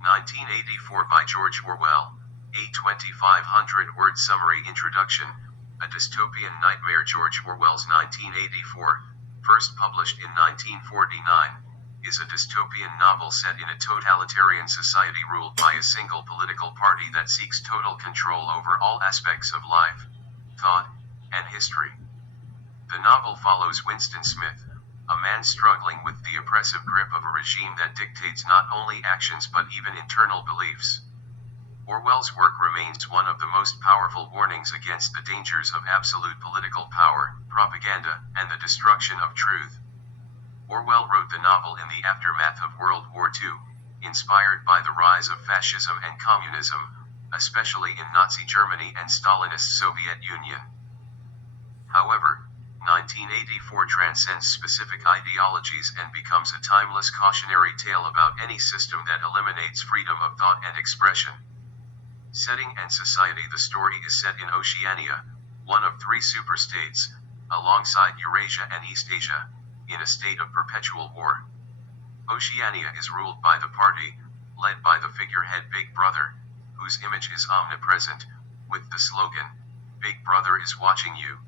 1984 by George Orwell, a 2,500-word summary introduction. A dystopian nightmare. George Orwell's 1984, first published in 1949, is a dystopian novel set in a totalitarian society ruled by a single political party that seeks total control over all aspects of life, thought, and history. The novel follows Winston Smith, a man struggling with the oppressive grip of a regime that dictates not only actions but even internal beliefs. Orwell's work remains one of the most powerful warnings against the dangers of absolute political power, propaganda, and the destruction of truth. Orwell wrote the novel in the aftermath of World War II, inspired by the rise of fascism and communism, especially in Nazi Germany and Stalinist Soviet Union. However, 1984 transcends specific ideologies and becomes a timeless cautionary tale about any system that eliminates freedom of thought and expression. Setting and society. The story is set in Oceania, one of three superstates, alongside Eurasia and East Asia, in a state of perpetual war. Oceania is ruled by the party, led by the figurehead Big Brother, whose image is omnipresent, with the slogan, "Big Brother is watching you."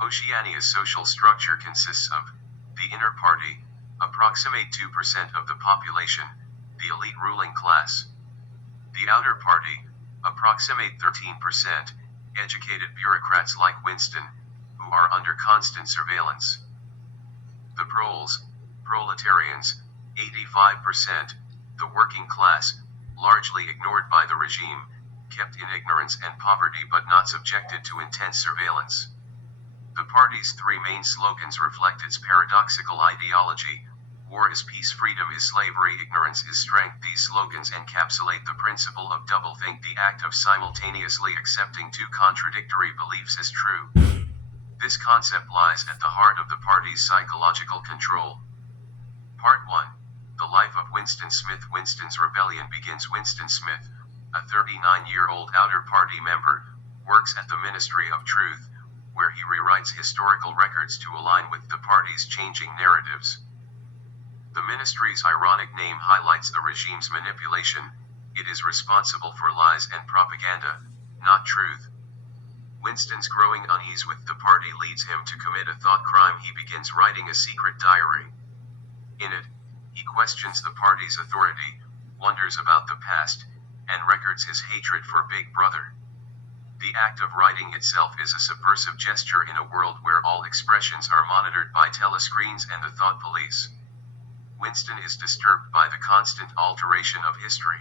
Oceania's social structure consists of the inner party, approximate 2% of the population, the elite ruling class. The outer party, approximate 13%, educated bureaucrats like Winston, who are under constant surveillance. The proletarians, 85%, the working class, largely ignored by the regime, kept in ignorance and poverty but not subjected to intense surveillance. The party's three main slogans reflect its paradoxical ideology: war is peace, freedom is slavery, ignorance is strength. These slogans encapsulate the principle of doublethink, the act of simultaneously accepting two contradictory beliefs as true. This concept lies at the heart of the party's psychological control. Part 1. The life of Winston Smith. Winston's rebellion begins. Winston Smith, a 39-year-old outer party member, works at the Ministry of Truth, where he rewrites historical records to align with the party's changing narratives. The ministry's ironic name highlights the regime's manipulation. It is responsible for lies and propaganda, not truth. Winston's growing unease with the party leads him to commit a thought crime. He begins writing a secret diary. In it, he questions the party's authority, wonders about the past, and records his hatred for Big Brother. The act of writing itself is a subversive gesture in a world where all expressions are monitored by telescreens and the thought police. Winston is disturbed by the constant alteration of history.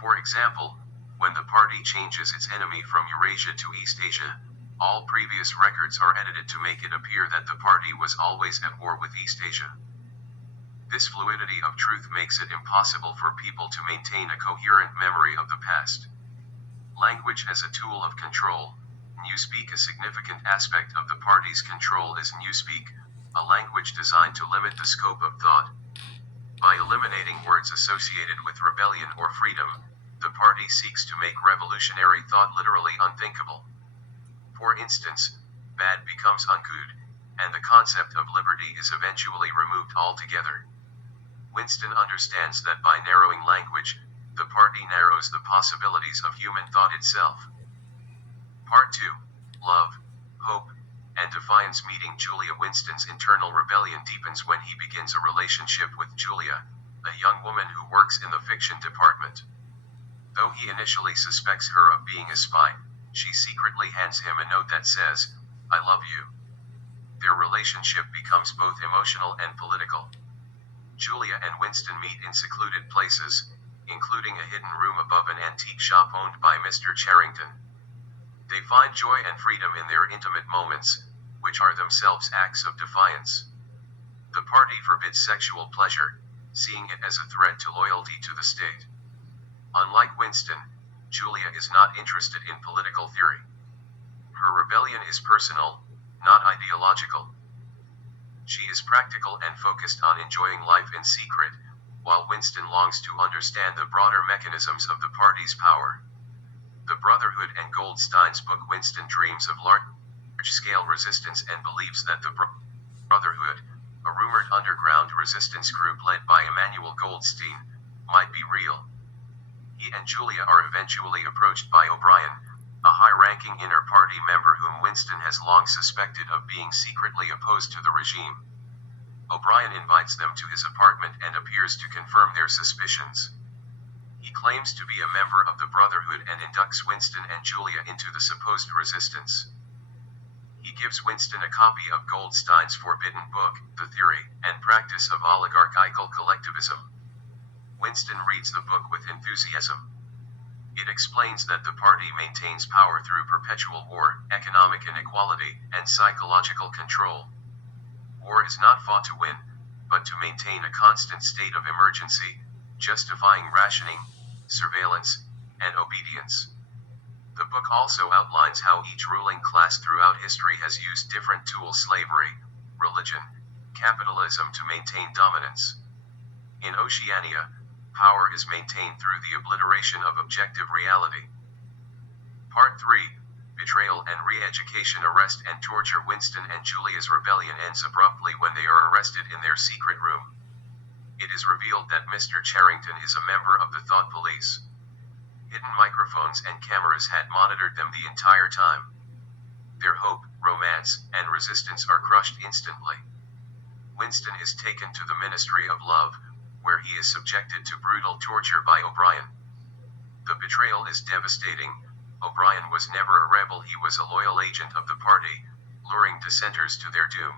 For example, when the party changes its enemy from Eurasia to East Asia, all previous records are edited to make it appear that the party was always at war with East Asia. This fluidity of truth makes it impossible for people to maintain a coherent memory of the past. Language as a tool of control. Newspeak. A significant aspect of the party's control is newspeak, a language designed to limit the scope of thought. By eliminating words associated with rebellion or freedom, the party seeks to make revolutionary thought literally unthinkable. For instance, bad becomes ungood, and the concept of liberty is eventually removed altogether. Winston understands that by narrowing language, the party narrows the possibilities of human thought itself. Part 2. Love, Hope, and Defiance. Meeting Julia. Winston's internal rebellion deepens when he begins a relationship with Julia, a young woman who works in the fiction department. Though he initially suspects her of being a spy, she secretly hands him a note that says, "I love you." Their relationship becomes both emotional and political. Julia and Winston meet in secluded places, including a hidden room above an antique shop owned by Mr. Charrington. They find joy and freedom in their intimate moments, which are themselves acts of defiance. The party forbids sexual pleasure, seeing it as a threat to loyalty to the state. Unlike Winston, Julia is not interested in political theory. Her rebellion is personal, not ideological. She is practical and focused on enjoying life in secret, while Winston longs to understand the broader mechanisms of the party's power. The Brotherhood and Goldstein's book. Winston dreams of large-scale resistance and believes that the Brotherhood, a rumored underground resistance group led by Emmanuel Goldstein, might be real. He and Julia are eventually approached by O'Brien, a high-ranking inner party member whom Winston has long suspected of being secretly opposed to the regime. O'Brien invites them to his apartment and appears to confirm their suspicions. He claims to be a member of the Brotherhood and inducts Winston and Julia into the supposed resistance. He gives Winston a copy of Goldstein's forbidden book, The Theory and Practice of Oligarchical Collectivism. Winston reads the book with enthusiasm. It explains that the party maintains power through perpetual war, economic inequality, and psychological control. War is not fought to win, but to maintain a constant state of emergency, justifying rationing, surveillance, and obedience. The book also outlines how each ruling class throughout history has used different tools: slavery, religion, capitalism to maintain dominance. In Oceania, power is maintained through the obliteration of objective reality. Part 3, Betrayal and Re-Education. Arrest and torture. Winston and Julia's rebellion ends abruptly when they are arrested in their secret room. It is revealed that Mr. Charrington is a member of the Thought Police. Hidden microphones and cameras had monitored them the entire time. Their hope, romance, and resistance are crushed instantly. Winston is taken to the Ministry of Love, where he is subjected to brutal torture by O'Brien. The betrayal is devastating. O'Brien was never a rebel, he was a loyal agent of the party, luring dissenters to their doom.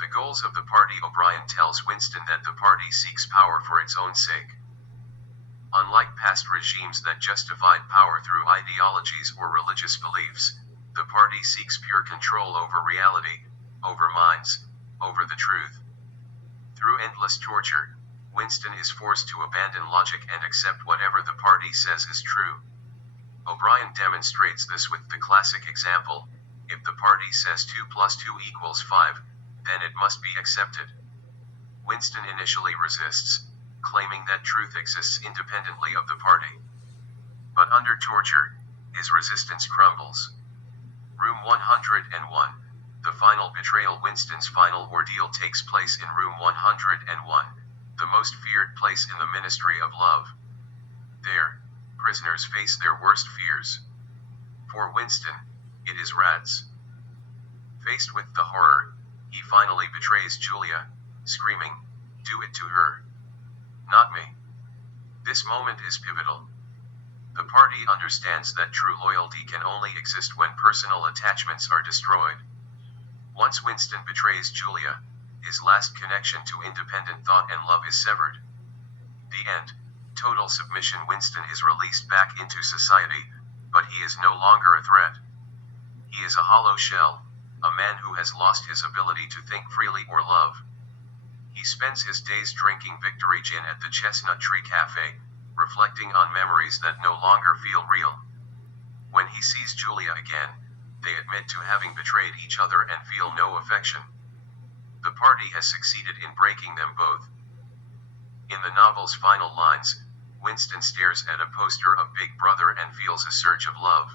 The goals of the party. O'Brien tells Winston that the party seeks power for its own sake. Unlike past regimes that justified power through ideologies or religious beliefs, the party seeks pure control over reality, over minds, over the truth. Through endless torture, Winston is forced to abandon logic and accept whatever the party says is true. O'Brien demonstrates this with the classic example: if the party says 2 + 2 = 5, then it must be accepted. Winston initially resists, claiming that truth exists independently of the party. But under torture, his resistance crumbles. Room 101. The final betrayal. Winston's final ordeal takes place in Room 101, the most feared place in the Ministry of Love. There, prisoners face their worst fears. For Winston, it is rats. Faced with the horror, he finally betrays Julia, screaming, "Do it to her. Not me." This moment is pivotal. The party understands that true loyalty can only exist when personal attachments are destroyed. Once Winston betrays Julia, his last connection to independent thought and love is severed. The end. Total submission. Winston is released back into society, but he is no longer a threat. He is a hollow shell, a man who has lost his ability to think freely or love. He spends his days drinking victory gin at the Chestnut Tree Cafe, reflecting on memories that no longer feel real. When he sees Julia again, they admit to having betrayed each other and feel no affection. The party has succeeded in breaking them both. In the novel's final lines, Winston stares at a poster of Big Brother and feels a surge of love.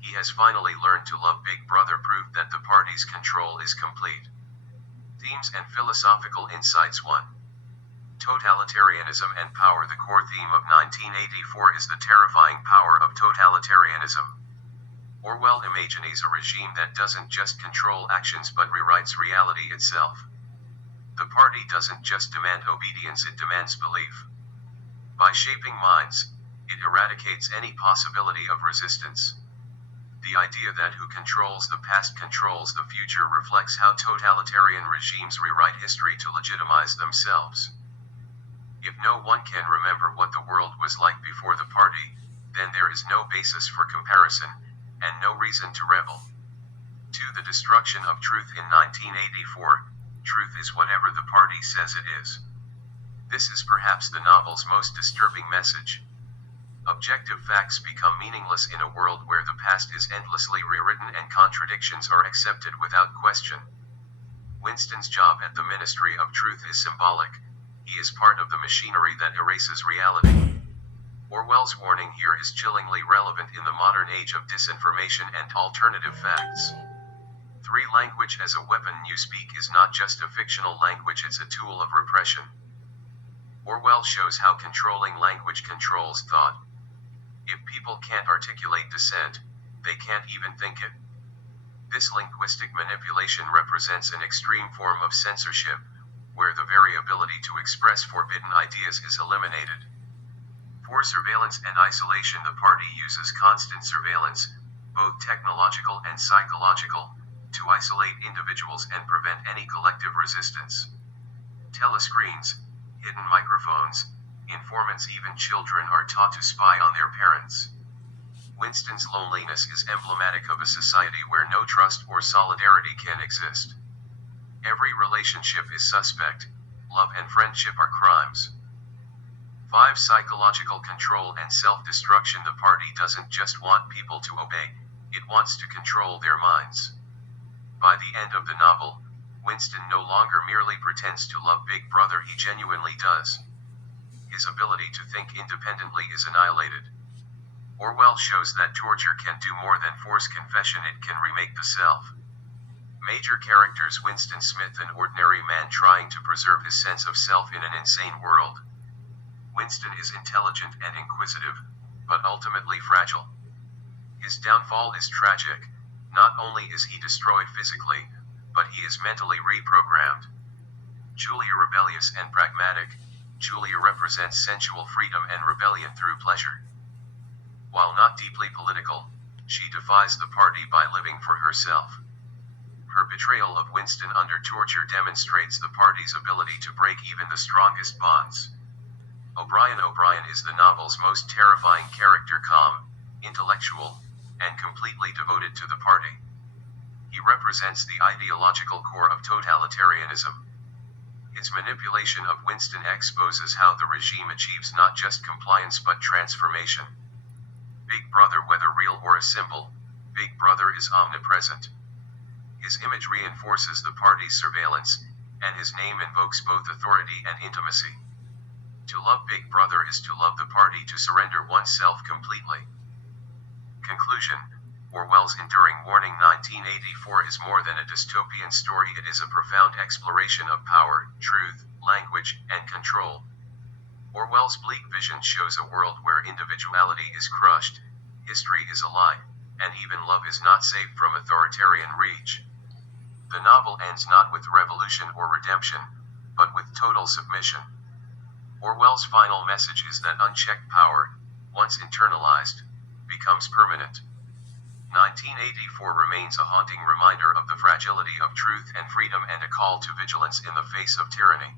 He has finally learned to love. Big Brother proved that the party's control is complete. Themes and philosophical insights. 1. Totalitarianism and power. The core theme of 1984 is the terrifying power of totalitarianism. Orwell imagines a regime that doesn't just control actions but rewrites reality itself. The party doesn't just demand obedience, it demands belief. By shaping minds, it eradicates any possibility of resistance. The idea that who controls the past controls the future reflects how totalitarian regimes rewrite history to legitimize themselves. If no one can remember what the world was like before the party, then there is no basis for comparison, and no reason to rebel. 2. The destruction of truth. In 1984, truth is whatever the party says it is. This is perhaps the novel's most disturbing message. Objective facts become meaningless in a world where the past is endlessly rewritten and contradictions are accepted without question. Winston's job at the Ministry of Truth is symbolic. He is part of the machinery that erases reality. Orwell's warning here is chillingly relevant in the modern age of disinformation and alternative facts. 3. Language as a weapon. Newspeak is not just a fictional language, it's a tool of repression. Orwell shows how controlling language controls thought. If people can't articulate dissent, they can't even think it. This linguistic manipulation represents an extreme form of censorship, where the very ability to express forbidden ideas is eliminated. For surveillance and isolation, the party uses constant surveillance, both technological and psychological, to isolate individuals and prevent any collective resistance. Telescreens, hidden microphones, informants, even children are taught to spy on their parents. Winston's loneliness is emblematic of a society where no trust or solidarity can exist. Every relationship is suspect. Love and friendship are crimes. 5. Psychological control and self-destruction. The party doesn't just want people to obey, it wants to control their minds. By the end of the novel, Winston no longer merely pretends to love Big Brother, he genuinely does. His ability to think independently is annihilated. Orwell shows that torture can do more than force confession, it can remake the self. Major characters: Winston Smith, an ordinary man trying to preserve his sense of self in an insane world. Winston is intelligent and inquisitive, but ultimately fragile. His downfall is tragic. Not only is he destroyed physically, but he is mentally reprogrammed. Julia, rebellious and pragmatic, Julia represents sensual freedom and rebellion through pleasure. While not deeply political, she defies the party by living for herself. Her betrayal of Winston under torture demonstrates the party's ability to break even the strongest bonds. O'Brien is the novel's most terrifying character, calm, intellectual, and completely devoted to the party. He represents the ideological core of totalitarianism. His manipulation of Winston exposes how the regime achieves not just compliance but transformation. Big Brother, whether real or a symbol, Big Brother is omnipresent. His image reinforces the party's surveillance, and his name invokes both authority and intimacy. To love Big Brother is to love the party, to surrender oneself completely. Conclusion: Orwell's enduring warning 1984 is more than a dystopian story, it is a profound exploration of power, truth, language, and control. Orwell's bleak vision shows a world where individuality is crushed, history is a lie, and even love is not safe from authoritarian reach. The novel ends not with revolution or redemption, but with total submission. Orwell's final message is that unchecked power, once internalized, becomes permanent. 1984 remains a haunting reminder of the fragility of truth and freedom, and a call to vigilance in the face of tyranny.